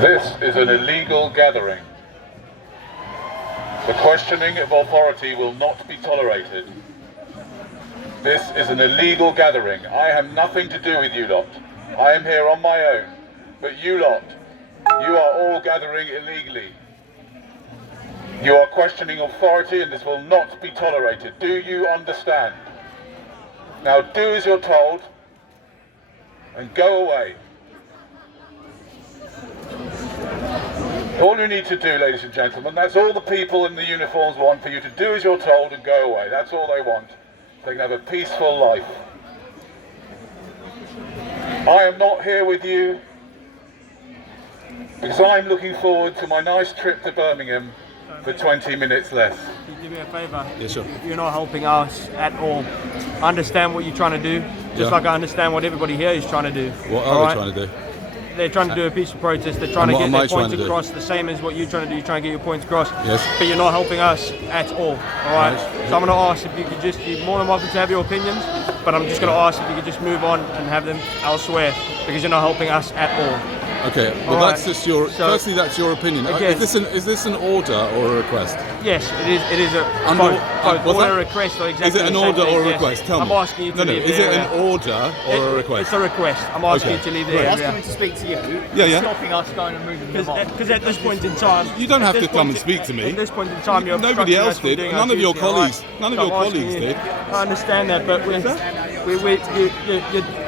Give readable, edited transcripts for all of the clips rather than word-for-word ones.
This is an illegal gathering. The questioning of authority will not be tolerated. This is an illegal gathering. I have nothing to do with you lot. I am here on my own. But you lot, you are all gathering illegally. You are questioning authority and this will not be tolerated. Do you understand? Now do as you're told and go away. All you need to do, ladies and gentlemen, that's all the people in the uniforms want, for you to do as you're told and go away. That's all they want. They can have a peaceful life. I am not here with you because I'm looking forward to my nice trip to Birmingham for 20 minutes less. Can you do me a favour? Yes, sir. You're not helping us at all. I understand what you're trying to do, just like I understand what everybody here is trying to do. What are they trying to do? They're trying to do a peaceful protest. They're trying to get their points do? across, the same as what you're trying to do. You're trying to get your points across. Yes. But you're not helping us at all. All right. Right. So I'm going to ask if you could just, you're more than welcome to have your opinions, but I'm just going to ask if you could just move on and have them elsewhere, because you're not helping us at all. Okay, well that's just your. So, firstly, that's your opinion. Again, is this an order or a request? Yes, it is a both order, request, or exactly. Is it an order or a yes. request? Tell me. I'm asking you to leave Is the it area. an order or a request? It's a request. I'm asking you to leave the We're area. asking him to speak to you. Yeah. Stopping us going and moving them on. Because at this point in time, You don't have to come and speak to me. At this point in time, you're Nobody obstructing else us from did. doing None our of your duty, all colleagues. right? None of So your I'm asking colleagues you- did. I understand that, but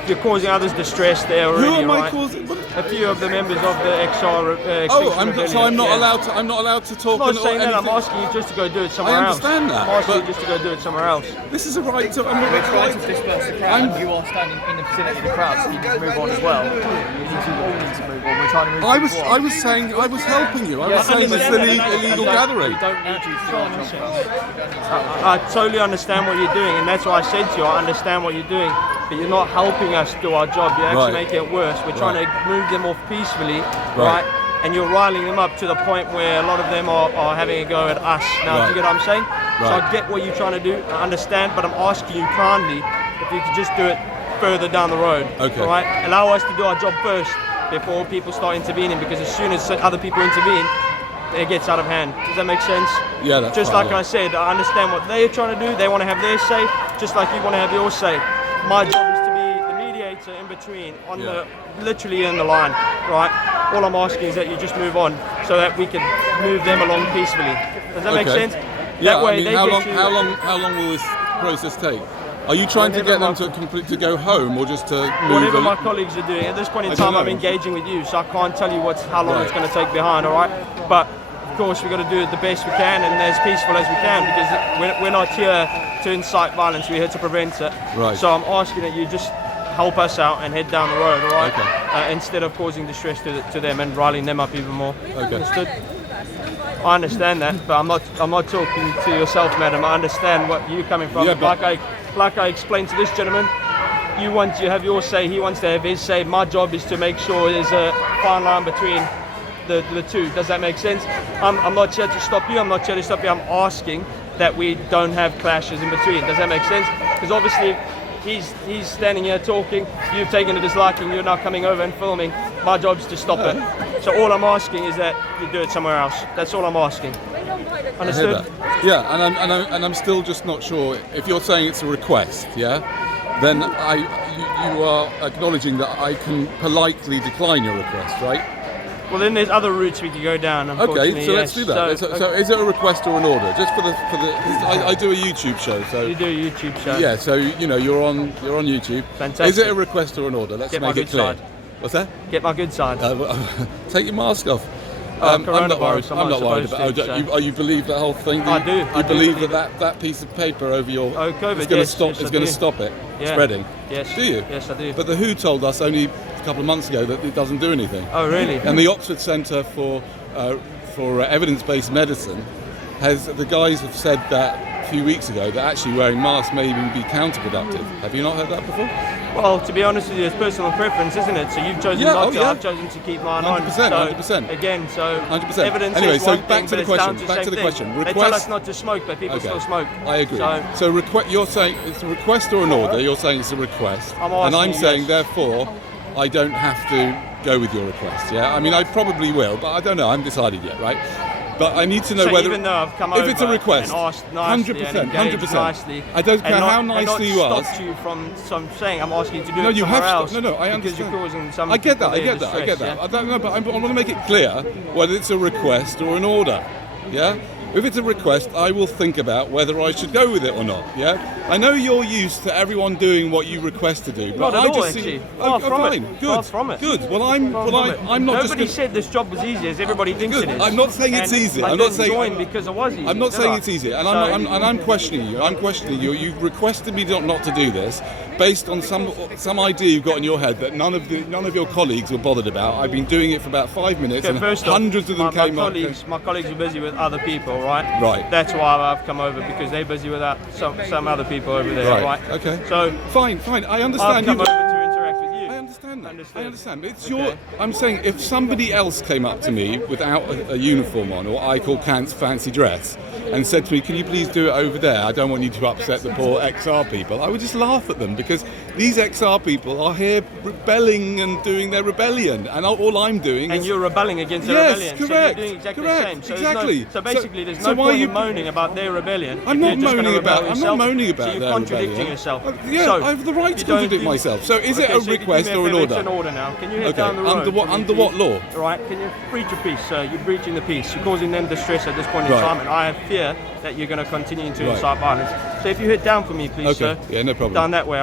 you're causing others distress there already. Who am I right? causing? A few of the members of the XR. Oh, I'm not allowed to. I'm not allowed to talk. I'm not saying that. anything. I'm asking you just to go do it somewhere else. I understand that, I'm asking but- you just to go do it somewhere else. This is a right to. We're trying to disperse the crowd. You are standing in the vicinity of the crowd, so you need to move on as well. You all need to move on. We're trying to move. I was saying I was helping you. I was saying it's an illegal gathering. We don't need you to do our job for us. I totally understand what you're doing, and that's why I said to you, I understand what you're doing, but you're not helping us do our job. You're actually Right. making it worse. We're trying to move them off peacefully, right? And you're riling them up to the point where a lot of them are having a go at us. Now, do you get what I'm saying? So Right. I get what you're trying to do, I understand, but I'm asking you kindly if you could just do it further down the road. Okay. All right? Allow us to do our job first before people start intervening, because as soon as other people intervene, it gets out of hand. Does that make sense? Yeah, that's just fine, like yeah. I said, I understand what they're trying to do. They want to have their say, just like you want to have your say. My job is to be the mediator in between, literally in the line, right? All I'm asking is that you just move on, so that we can move them along peacefully. Does that make sense? Yeah. That way I mean, they how get long? to- How long will this process take? Are you trying to get them to go home, or just to move? Whatever my colleagues are doing. At this point in I don't time, I'm know. engaging with you, so I can't tell you how long Right. it's going to take behind, all right? But of course, we've got to do it the best we can and as peaceful as we can, because we're not here to incite violence. We're here to prevent it. Right. So I'm asking that you just help us out and head down the road, all right? Okay. Instead of causing distress to them and riling them up even more. Okay. Understood? I understand that, but I'm not talking to yourself, madam. I understand what you're coming from. Yeah, but- Like I explained to this gentleman, you want to have your say, he wants to have his say. My job is to make sure there's a fine line between the two. Does that make sense? I'm not here to stop you. I'm not here to stop you. I'm asking that we don't have clashes in between. Does that make sense? Because obviously he's standing here talking, you've taken a disliking, you're now coming over and filming. My job is to stop it. So all I'm asking is that you do it somewhere else. That's all I'm asking. Understood? I hear that. Yeah, and I'm still just not sure if you're saying it's a request. Yeah, then you are acknowledging that I can politely decline your request, right? Well, then there's other routes we could go down. Okay, so yes. let's do that. So is it a request or an order? Just for the I do a YouTube show, so You do a YouTube show. yeah. So you're on YouTube. Fantastic. Is it a request or an order? Let's Get my make it good clear. side. What's that? Get my good side. Take your mask off. I'm not coronavirus, worried. I'm I'm not not worried supposed about. to, so- You believe that whole thing? I do. You I do believe believe that piece of paper over your COVID, is going yes, to stop? yes, I Is going to do. stop it Yeah. spreading? Yes. Do you? Yes, I do. But the WHO told us only a couple of months ago that it doesn't do anything. Oh, really? And the Oxford Centre for Evidence-Based Medicine the guys have said that a few weeks ago that actually wearing masks may even be counterproductive. Have you not heard that before? Well, to be honest with you, it's personal preference, isn't it? So you've chosen not to. I've chosen to keep mine on. 100%, So, 100%. Again, so 100%. evidence Anyway, is so one back thing, to the but it's down question, to back to the same question. thing. They tell us not to smoke, but people still smoke. I agree. So you're saying it's a request or an order? You're saying it's a request. I'm and I'm asking, saying, yes. therefore, I don't have to go with your request. Yeah, I mean, I probably will, but I don't know. I haven't decided yet, right? But I need to know so whether, even though I've come if over it's a request, and asked nicely 100%, and engaged 100%. nicely, I don't care and how not, nicely and you not ask. stopped you from saying I'm asking you to do No, it you somewhere have else to. No, I because understand. you're causing some I get that. people I get that. I get distress, that. yeah? I don't know, but I want to make it clear whether it's a request or an order. Yeah. If it's a request, I will think about whether I should go with it or not. Yeah. I know you're used to everyone doing what you request to do, but Not at I all, just actually. see. Far from fine. it. Good. Far from it. Good. Well, I'm not Nobody just. Gonna, said this job was easy as everybody thinks Good. it is. I'm not saying it's And easy. I I'm not didn't saying- join because it was easy. I'm not did saying I? it's easy, and So- I'm questioning you. I'm questioning you. You've requested me not to do this based on some idea you've got in your head that none of your colleagues were bothered about. I've been doing it for about 5 minutes, Okay, and first off, hundreds of them my came up. colleagues are busy with other people, right? Right. That's why I've come over, because they're busy with some other people over there, Right. right? Okay. So Fine. I I've understand. come you. over to interact with you. I understand that. Understood. I understand. It's Okay. your. I'm saying if somebody else came up to me without a uniform on, or I call fancy dress, and said to me, "Can you please do it over there? I don't want you to upset the poor XR people," I would just laugh at them, because these XR people are here rebelling and doing their rebellion, and all I'm doing And is. you're rebelling against the Yes, rebellion. correct, So you're doing exactly correct, the same. So exactly. So basically, there's So no why point you- in moaning about their rebellion. I'm if not you're just gonna moaning rebel about. I'm yourself. not moaning about So you're their contradicting rebellion. yourself. Yeah, So I have the right to you don't contradict do- myself. So is it Okay, a so you request do me or a an favour, order? It's an order now. Can you head Okay, down the road? under what- for me, under what please? law? Right, can you breach your peace, sir? You're breaching the peace. You're causing them distress at this point in Right. time, and I have fear that you're going to continue to Right. incite violence. So if you head down for me, please, Okay, sir. yeah, no problem. Down that way.